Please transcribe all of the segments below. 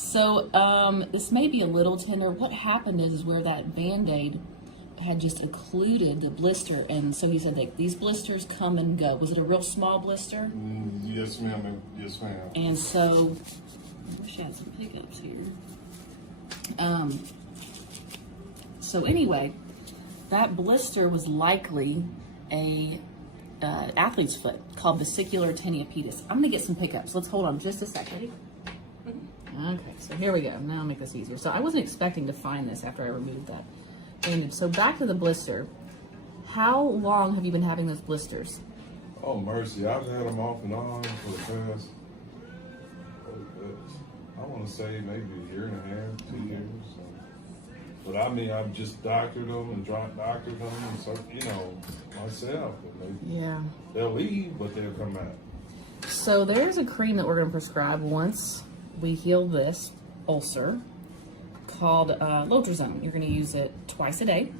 So this may be a little tender. What happened is where that Band-Aid had just occluded the blister, and so he said that these blisters come and go. Was it a real small blister? Yes, ma'am. Yes, ma'am. And so, I wish I had some pickups here. So anyway, that blister was likely a athlete's foot called vesicular teniapetus. I'm gonna get some pickups. Let's hold on just a second. Okay, so here we go. Now I'll make this easier. So I wasn't expecting to find this after I removed that bandage. So back to the blister. How long have you been having those blisters? Oh, mercy. I've had them off and on for the past, I want to say maybe a year and a half, 2 years. So. But I mean, I've just doctored them and doctored them and so, you know, myself. Yeah. They'll leave, but they'll come back. So there's a cream that we're going to prescribe once we heal this ulcer called Lotrazone. You're going to use it twice a day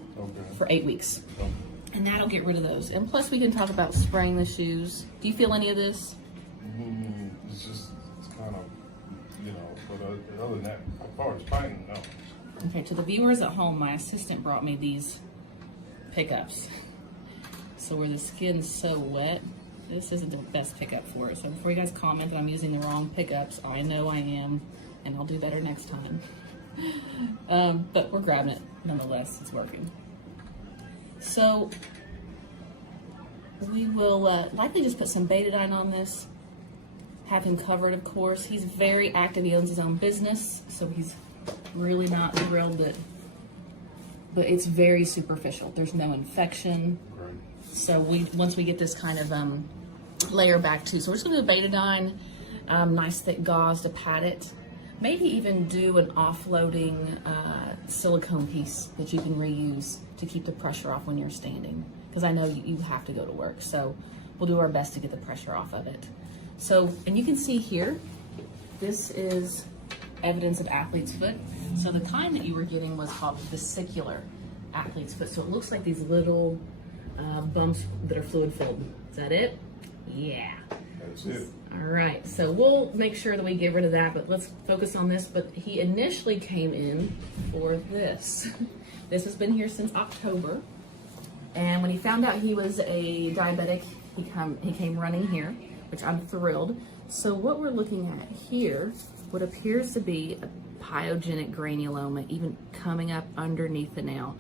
for 8 weeks. Okay. And that'll get rid of those. And plus we can talk about spraying the shoes. Do you feel any of this? It's just, it's kind of, you know, but other than that, as far as pain, no. Okay, to the viewers at home, my assistant brought me these pickups. So where the skin's so wet, this isn't the best pickup for it. So before you guys comment that I'm using the wrong pickups, I know I am, and I'll do better next time. But we're grabbing it nonetheless, it's working. So we will likely just put some betadine on this, have him covered, of course. He's very active, he owns his own business, so he's really not thrilled that, but it's very superficial. There's no infection. Great. So once we get this kind of layer back too. So we're just gonna do betadine, nice thick gauze to pat it. Maybe even do an offloading silicone piece that you can reuse to keep the pressure off when you're standing. Because I know you have to go to work. So we'll do our best to get the pressure off of it. So, and you can see here, this is evidence of athlete's foot. So the kind that you were getting was called vesicular athlete's foot. So it looks like these little bumps that are fluid filled. Is that it? Yeah. That's it. All right, so we'll make sure that we get rid of that, but let's focus on this. But he initially came in for this. This has been here since October. And when he found out he was a diabetic, he came running here, which I'm thrilled. So what we're looking at here, what appears to be a pyogenic granuloma, even coming up underneath the nail.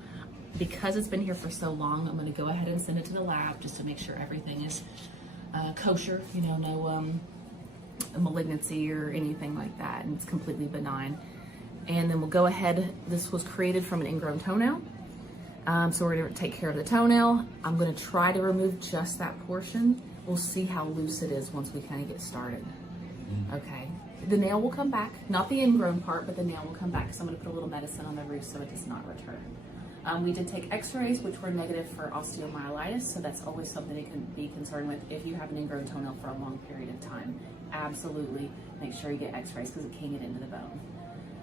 Because it's been here for so long, I'm gonna go ahead and send it to the lab just to make sure everything is kosher, you know, no malignancy or anything like that, and it's completely benign. And then we'll go ahead, this was created from an ingrown toenail. So we're gonna take care of the toenail. I'm gonna try to remove just that portion. We'll see how loose it is once we kind of get started. Okay, the nail will come back, not the ingrown part, but the nail will come back. So I'm gonna put a little medicine on the root so it does not return. We did take x-rays, which were negative for osteomyelitis, so that's always something you can be concerned with if you have an ingrown toenail for a long period of time. Absolutely make sure you get x-rays because it can get into the bone.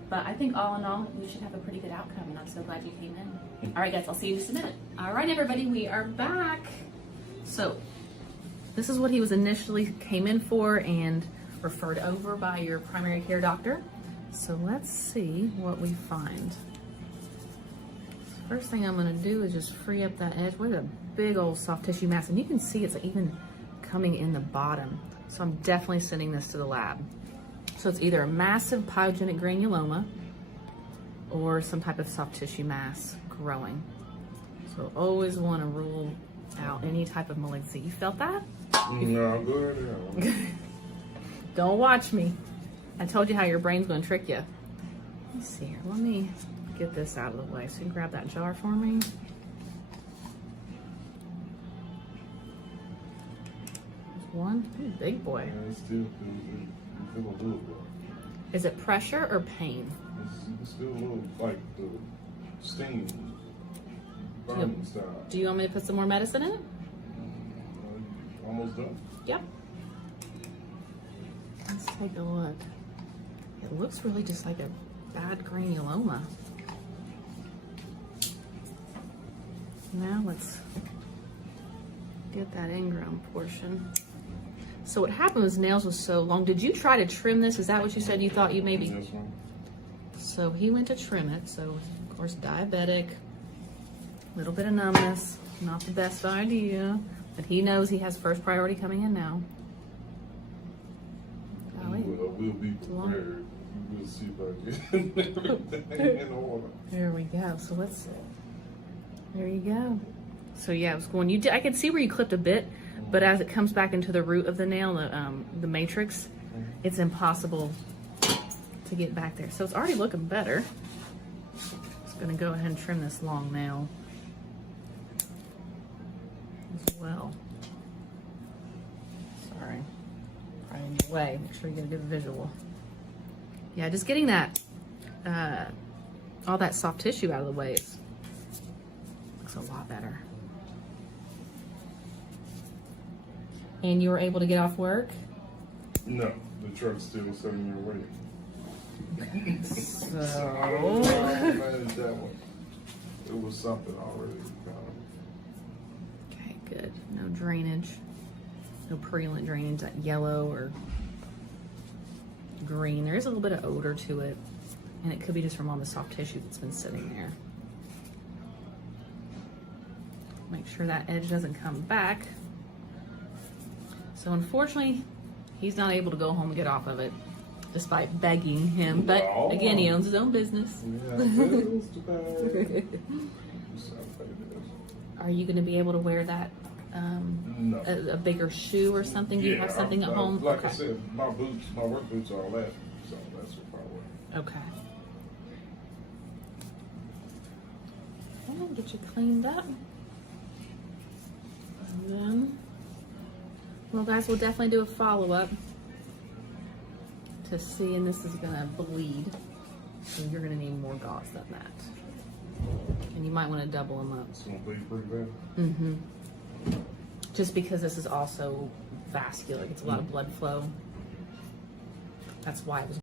But I think all in all, you should have a pretty good outcome, and I'm so glad you came in. All right, guys, I'll see you in just a minute. All right, everybody, we are back. So this is what he was initially came in for and referred over by your primary care doctor. So let's see what we find. First thing I'm gonna do is just free up that edge. What a big old soft tissue mass. And you can see it's even coming in the bottom. So I'm definitely sending this to the lab. So it's either a massive pyogenic granuloma or some type of soft tissue mass growing. So always wanna rule out any type of malignancy. You felt that? No, go ahead. Don't watch me. I told you how your brain's gonna trick you. Let me see here, let me get this out of the way. So you can grab that jar for me. There's one. Ooh, big boy. Yeah, it's still a little bit. Is it pressure or pain? It's still a little like the steam, burning style. Do you want me to put some more medicine in it? Almost done. Yep. Let's take a look. It looks really just like a bad granuloma. Now let's get that ingrown portion. So what happened was nails was so long. Did you try to trim this? Is that what you said you thought you maybe? This one. So he went to trim it. So of course diabetic, little bit of numbness, not the best idea, but he knows he has first priority coming in now. Golly. We'll be prepared. We'll see if I get everything in order. There we go. So there you go. So yeah, it was going. I could see where you clipped a bit, but as it comes back into the root of the nail, the matrix, it's impossible to get back there. So it's already looking better. Just gonna go ahead and trim this long nail as well. Sorry, right in your way. Make sure you get a good visual. Yeah, just getting that, all that soft tissue out of the way looks a lot better. And you were able to get off work? No, the truck's still sitting there waiting. So I don't know how I managed that one. It was something already. okay, good. No drainage, no purulent drainage, that yellow or green. There is a little bit of odor to it, and it could be just from all the soft tissue that's been sitting there. Make sure that edge doesn't come back. So unfortunately, he's not able to go home and get off of it, despite begging him. But No. again, he owns his own business. Yeah, bills to pay. Are you going to be able to wear that, No. a bigger shoe or something? Do you have something at home? Like I Okay. said, my boots, my work boots, all that. So that's what I wear. Okay. I'll get you cleaned up. And then, well, guys, we'll definitely do a follow-up to see, and this is gonna bleed, so you're gonna need more gauze than that. And you might want to double them up. It's gonna bleed pretty bad. Mm-hmm. Just because this is also vascular, it's a lot of blood flow. That's why it was